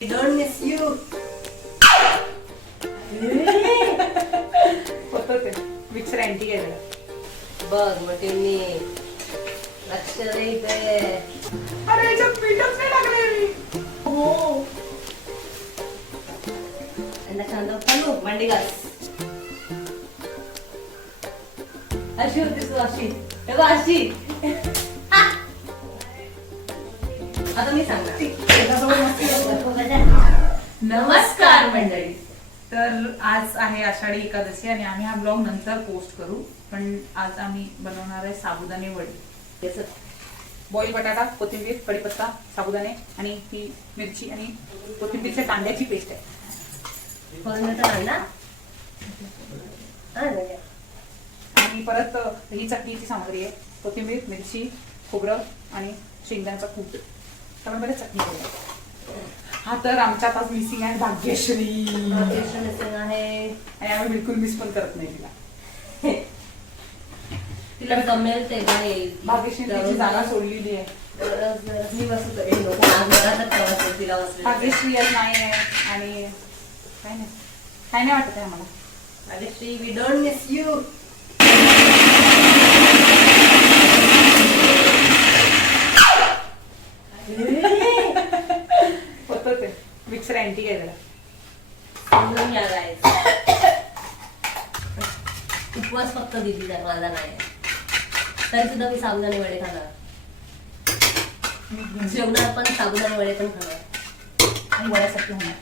Don't miss you. होतं ते mixer anti गेलेला. बघ मग त्यांनी लक्ष नाही इथे. अरे याच्यात पीठच नाही टाकले. हो कांदा चालू मांडी घास. अशी होती तू अशी. हे बघ अशी. आता मी सांगणार. नमस्कार मंडळी. तर आज आहे आषाढी एकादशी आणि आम्ही हा ब्लॉग नंतर पोस्ट करू. पण आज आम्ही बनवणार आहे साबुदाणे वडे. बॉईल बटाटा, कोथिंबीर, कढीपत्ता, साबुदाणे आणि ही मिरची आणि कोथिंबीरच्या कांद्याची पेस्ट आहे. आणि परत ही चटणीची सामग्री आहे. कोथिंबीर, मिरची, खोबरं आणि शेंगदाण्याचा कूट. त्यामुळे बरेच चटणी करूया. हा तर आमच्यात आज मिसिंग आहे भाग्यश्री. मिसिंग आहे आणि आम्ही बिलकुल मिस पण करत नाही तिला. तिला जमेल तेव्हा येईल. भाग्यश्री तिची जागा सोडलेली आहे. मी बसू करेन नको. आज मला तर प्रवास तिला बसले. भाग्यश्री आज नाही आहे आणि काय नाही वाटत आहे आम्हाला. Bhagyashree we don't miss you. होतं ते मिक्सर अँटी गेलेला. समजून घ्या guys. उपवास फक्त दिदीचा माझा नाही. तरी सुद्धा मी साबुदाणे वडे खाणार. जेवणार पण साबुदाणे वडे पण खाणार. आणि वड्यासाठी होणार.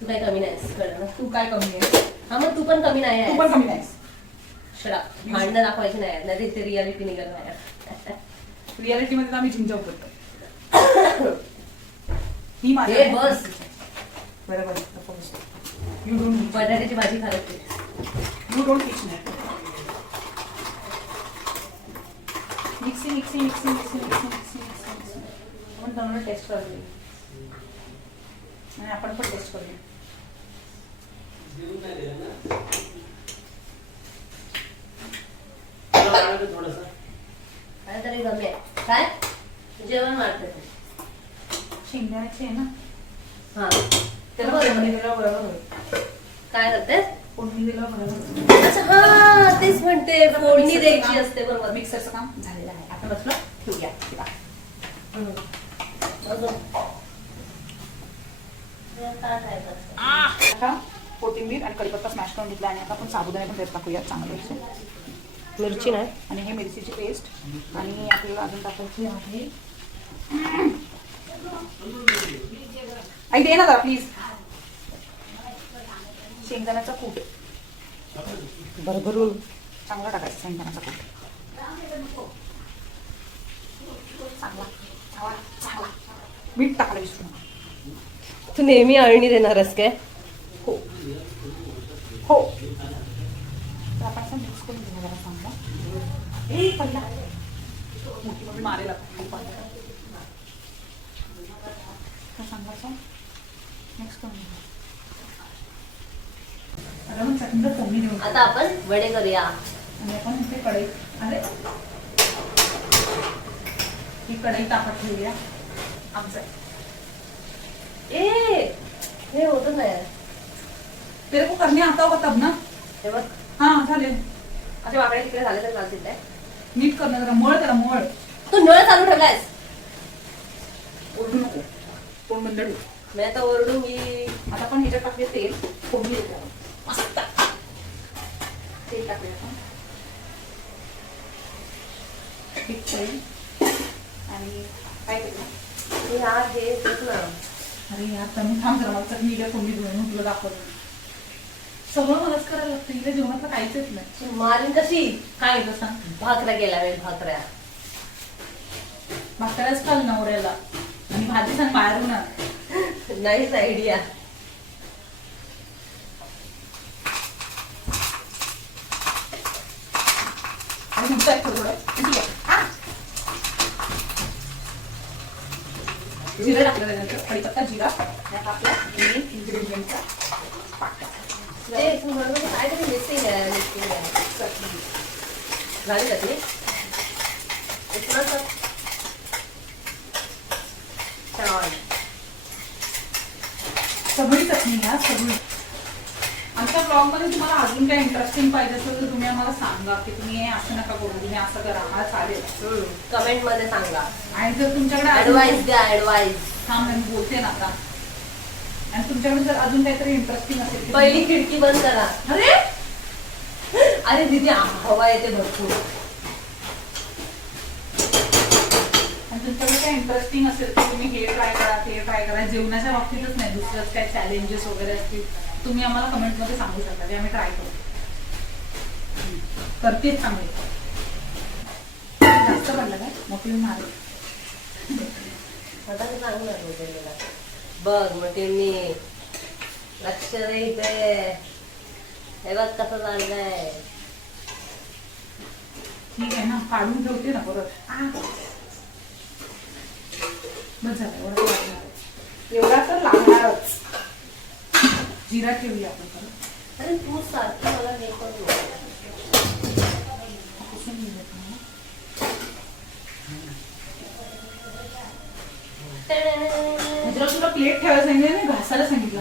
तू काय कमी नाहीस कळलं ना. तू काय कमी आहे? हा मग तू पण कमी नाही तू पण कमी नाहीस. शडा भांडणं दाखवायची नाही. नाही ते रियालिटी निघत नाही. रियालिटी मध्ये आम्ही झिंजाव करतो. ही माझी हे बस. बरोबर. यू डोंट बटाट्याची भाजी खात you don't teach me. Mixie आपण दोन टेस्ट करूया आणि आपण पण टेस्ट करूया. काय तरी कमी आहे. काय जेवण वाढते शेंगदाण्याची आहे ना. हा त्याला फोडणी दिल्यावर बरोबर होईल. काय करते. फोडणी दिल्यावर बरोबर होईल. अच्छा हा तेच म्हणते फोडणी द्यायची असते बरोबर. मिक्सरचं काम झालेलं आहे. आपण बसलो ठेवूया. आता कोथिंबीर आणि कढीपत्ता स्मॅश करून घेतला आणि आता आपण साबुदाणे पण त्यात टाकूया चांगले. मिरची नाही आणि हे मिरचीची पेस्ट आणि आपल्याला अजून टाकायची आहे. आई दे ना जरा प्लीज. शेंगदाण्याचा कूट भरभरून चांगला टाकायचा. शेंगदाण्याचा कूट चांगला. मीठ टाकायला विसरू नका. तू नेहमी अळणी देणारस काय. हो तर आपण असं मिक्स करून घेऊ जरा चांगला. पहिला मोठी मोठी मारेल चांगला असं मिक्स करून घेऊ. चटणी कमी देऊ. आता आपण वडे करूया. आणि आपण इथे कढई. अरे ही कढई तापत ठेवूया. आमचं हे होतच नाही. तेरे को करणे आता होगा तब ना. हे बघ हा झाले. असे वाकडे तिकडे झाले तर चालतील काय. नीट करणं जरा मळ त्याला मळ. तू नळ चालू ठेवलायस. ओरडू नको. तोंड बंद ठेव. मी आता ओरडून घे. आता आपण ह्याच्यात टाकले तेल. फोडणी देतो मस्त. तेल टाकले आपण. आणि काय केलं. हे तेच ना. अरे यार तुम्ही थांब जरा. मला चटणी द्या फोडणी देऊन तुला दाखवतो. सगळं मलाच करायला लागतं. इथे जेवणातलं काहीच येत नाही. मारीन कशी. काय येतं सांग. भाकऱ्या केल्या वेळ भाकऱ्या. भाकऱ्याच खाल नवऱ्याला आणि भाजी सांग बाहेरून. नाहीच आयडिया. आणि तुमचं आहे थोडं ठीक आहे. जिरं टाकलं त्यानंतर कढीपत्ता जिरा आपल्या मेन इन्ग्रेडियंटचा पाक. काहीतरी मिसिंग आहे. झाली का ती. छान सगळी चटणी घ्या, सगळी. आमच्या ब्लॉग मध्ये तुम्हाला अजून काही इंटरेस्टिंग पाहिजे असेल तर तुम्ही आम्हाला सांगा की तुम्ही हे असं नका करू, तुम्ही असं करा, हा चालेल. कमेंट मध्ये सांगा आणि जर तुमच्याकडे ऍडवाइस द्या, ऍडवाइस. थांब मी बोलते ना आता. आणि तुमच्याकडे जर अजून काहीतरी इंटरेस्टिंग असेल की पहिली खिडकी बंद करा. अरे अरे दीदी हवा येते भरपूर. आणि तुमच्याकडे काय इंटरेस्टिंग असेल तर तुम्ही हे ट्राय करा, ते ट्राय करा. जेवणाच्या बाबतीतच नाही, दुसरंच काय चॅलेंजेस वगैरे असतील तुम्ही आम्हाला कमेंट मध्ये सांगू शकता, ते आम्ही ट्राय करू. करतेच चांगले. जास्त पडलं काय मोठी मारे आता मी सांगणार होते मला. बघ म्हणजे मी लक्ष दे इथे. हे बघ कसं चाललंय. ठीक आहे ना, काढून ठेवते ना परत. बस झालं, एवढा लागणार आहे. एवढा तर लागणारच. जिरा ठेवूया आपण परत. अरे तू सारखं मला हे करू नको. तुला प्लेट ठेवायला सांगितलं नाही, घासायला सांगितलं.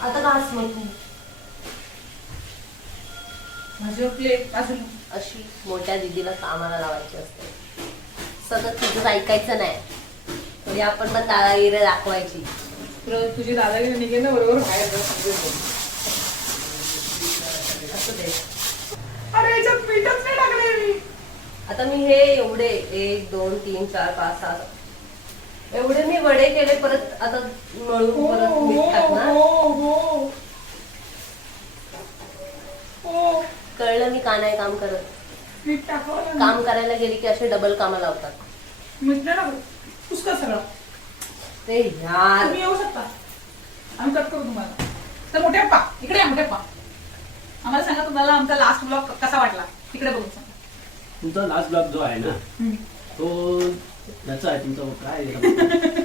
आता घास मग तू. माझ्यावर प्लेट अजून अशी मोठ्या दीदीला कामाला लावायची असते. सतत तिचं ऐकायचं नाही. म्हणजे आपण पण दादागिरी दाखवायची. तुझी दादागिरी निघे ना बरोबर बाहेर असं ते. अरे याच्यात पीठच नाही टाकले मी. आता मी हे एवढे 1 2 3 4 5 6 एवढे मी वडे केले. परत आता मळून परत मीठ टाकणार. कळलं मी का नाही काम करत. मीठ टाकावं काम करायला गेली की असे डबल कामं लावतात. मीठ नाही टाकलं पुष्कळ सगळं. ते यार तुम्ही येऊ शकता, आम्ही कट करू तुम्हाला. तर मोठे पप्पा इकडे या. मोठे पप्पा आम्हाला सांगा तुम्हाला आमचा लास्ट ब्लॉग कसा वाटला. तिकडे बघून सांगा. तुमचा लास्ट ब्लॉग जो आहे ना तो याचा आहे. तुमचा काय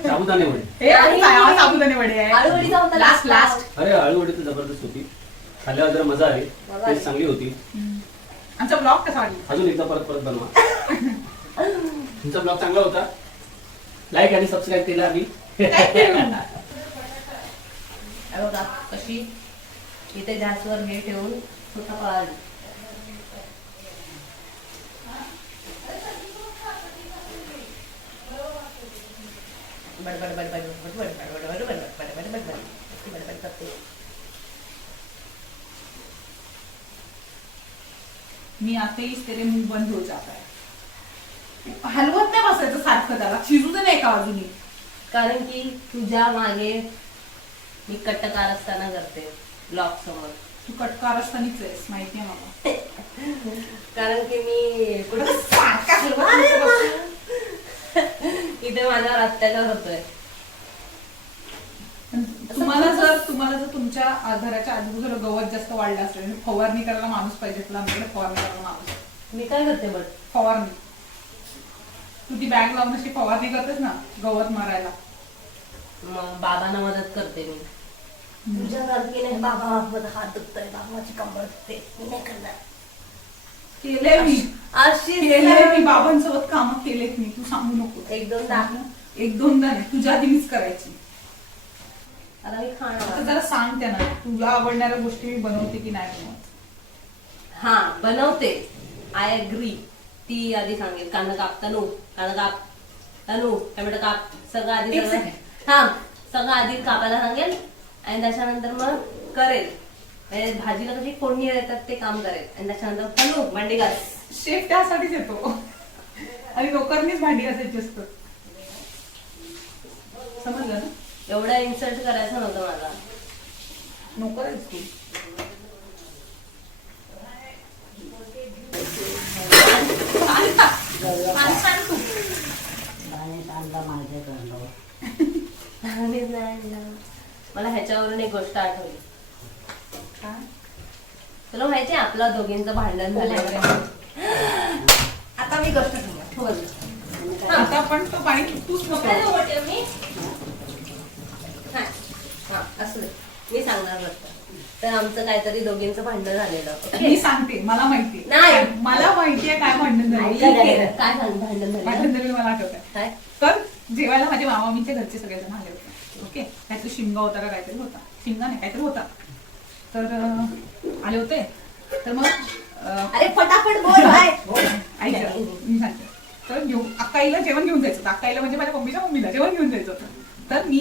साबुदाणे वडे. हे काय साबुदाणे वडे आहे. आळूवडीचा होता लास्ट. अरे आळूवडी तर जबरदस्त होती. खाल्ल्यावर जरा मजा आली. टेस्ट चांगली होती. आमचा ब्लॉग कसा वाटला अजून एकदा परत परत बनवा. तुमचा ब्लॉग चांगला होता. लाईक आणि सबस्क्राईब केला आम्ही. बघा कशी इथे गॅसवर हे ठेवून छोटा पाळ. बडबड बडबड बडबड बडबड बडबड बडबड बडबड बडबड करते. मी आते ही तेरे मुंह बंद हो जाता है. हलवत नाही बसायचं सारखं, त्याला शिजू दे नाही का अजूनही. कारण की तुझ्या मागे मी कट्टकार असताना करते ब्लॉग समोर. तू कटकार असतानीच आहेस माहितीये मला. कारण की मी इथे माझ्यावर अत्याचार होतोय. तुम्हाला जर तुमच्या घराच्या आजूबाजूला गवत जास्त वाढलं असेल, फवारणी करायला माणूस पाहिजे. तुला आमच्याकडे फवारणी करायला माणूस. मी काय करते बट फवारणी तू ती बॅग लावून अशी फवारणी करतेस ना गवत मारायला. मग बाबांना मदत करते मी. तुझ्या सारखी नाही. बाबा माझा हात दुखतोय, बाबाची कंबर दुखते, मी नाही करणार. केले मी. अशी केले मी बाबांसोबत काम केलेत मी. तू सांगू नको. 1-2दा 1-2दा नाही, तुझ्या आधी मीच करायची. आता मी खाणार. आता जरा सांग त्यांना तुला आवडणाऱ्या गोष्टी मी बनवते की नाही बनवत. हा बनवते. I agree. ती आधी सांगेल कांदा काप तनू, कांदा काप तनू, टोमॅटो काप. सगळं आधी सगळं आधी कापायला सांगेल आणि त्याच्यानंतर मग करेल. भाजीला कशी फोडणी येतात ते काम करेल आणि त्याच्यानंतर तनू भांडी घास. शेफ त्यासाठीच येतो आणि नोकरनीच भांडी घासायची असतं. समजलं ना. एवढा इन्सल्ट करायचं नव्हतं मला. नोकर आहेस तू. मला ह्याच्यावरून एक गोष्ट आठवली. तुला माहिती आहे आपला दोघींचं भांडण झालं. आता मी गोष्ट सांगू. आता पण तो पाणी तूच नको. असं मी सांगणार गोष्ट. तर आमचं काहीतरी दोघींचं भांडण झालेलं. मी सांगते मला माहिती नाही. मला माहितीये काय भांडण झालं. काय भांडण झालं. भांडण झालं मला आठवत आहे. काय तर जेवायला माझे मामामीच्या घरचे सगळेजण आले होते. ओके ठीक आहे. काहीतरी शिमगा होता का काहीतरी होता, शिमगा नाही काहीतरी होता. तर आले होते. तर मग अरे फटाफट बोल बाय. ऐका मी सांगते. तर अक्काईला जेवण घेऊन जायचं होतं. अक्काईला म्हणजे माझ्या मम्मीच्या मम्मीला जेवण घेऊन जायचं होतं. तर मी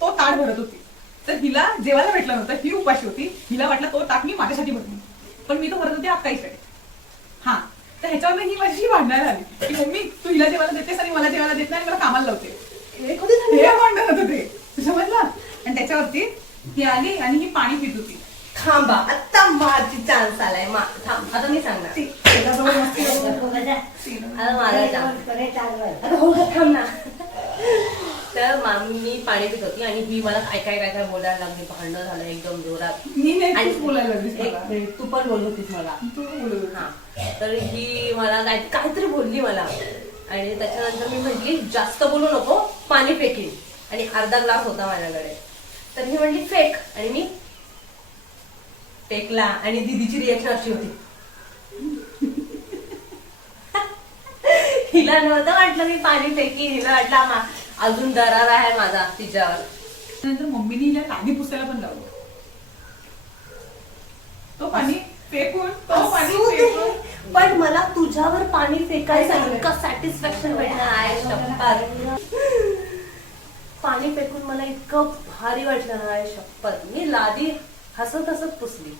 तो ताट भरत होती. तर हिला जेवायला भेटलं नव्हतं, ही उपाशी होती. हिला वाटलं तो ताट मी माझ्यासाठी भरली, पण मी तो भरत होते अक्काईसाठी. हा, तर ह्याच्यावर ही माझी भांडायला आली की मम्मी तू हिला जेवायला देतेस आणि मला जेवायला देत नाही आणि मला कामाला लावते. हे भांडण होतं ते, समजलं. आणि त्याच्यावरती ती आली आणि ही पाणी पित होती. थांबा, आता माझी चान्स आलाय. थांब, आता मी सांगणार. आता माझा चान्स. आता हो गं, थांब ना. तर मी पाणी पित होती आणि ही मला काय काय काय काय बोलायला लागली. भांडण झालं एकदम जोरात. मी नाही आणि बोलायला लागलीस एक मला. मिनिट, तू पण बोलत होतीस मला. तू बोलत होती. हा, तर ही मला काहीतरी बोलली मला. आणि त्याच्यानंतर मी म्हटली जास्त बोलू नको, पाणी फेकीन. आणि अर्धा ग्लास होता माझ्याकडे. तर ही म्हटली फेक, आणि मी फेकला. आणि दीदीची रिएक्शन अशी होती. हिला नव्हतं वाटलं मी पाणी फेकीन. हिला वाटलं अजून दरार आहे माझा तिच्यावर. नंतर मम्मीने हिला पाणी पुसायला पण लावलं. तो पाणी फेकून पण मला तुझ्यावर पाणी फेकायचं इतकं सॅटिस्फॅक्शन भेटणार आहे. शपथ, पाणी फेकून मला इतकं भारी वाटलं ना आहे. शपथ, मी लादी हसत हसत पुसली.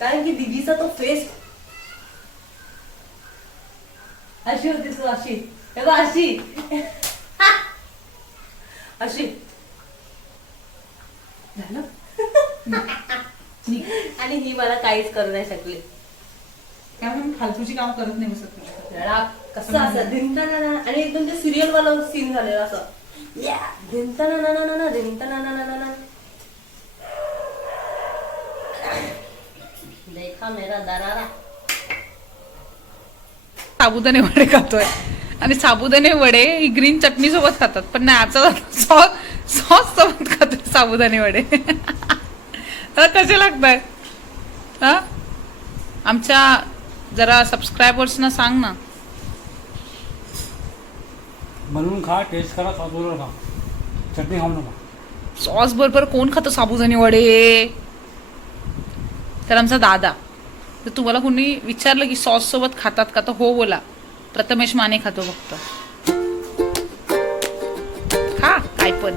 कारण की दीदीचा तो फेस अशी होती. तू अशी अशी अशी झालं. आणि ही मला काहीच करू नाही शकली. त्यामुळे मी फालतूची काम करत नाही बसत तुझ्याकडे. कसं असं धिंताना. आणि एकदम ते सिरियल वाला सीन झालेला असं. धिंताना धिंताना. देखा मेरा दरारा. साबुदाणे वडे खातोय आणि साबुदाणे वडे ही ग्रीन चटणी सोबत खातात, पण नाही आता सॉस सोबत खातोय साबुदाणे वडे. कसे लागताय हा? आमच्या जरा सबस्क्रायबर्सना सांग ना. बनवून खा, टेस्ट करा, सॉस बरोबर खा, चटणी खाऊ नका. सॉस बरोबर कोण खातं साबुदाणे वडे? तर आमचा दादा. तर तुम्हाला कोणी विचारलं की सॉस सोबत खातात का, तर हो बोला. प्रथमेश माने खातो फक्त. खा काय पण.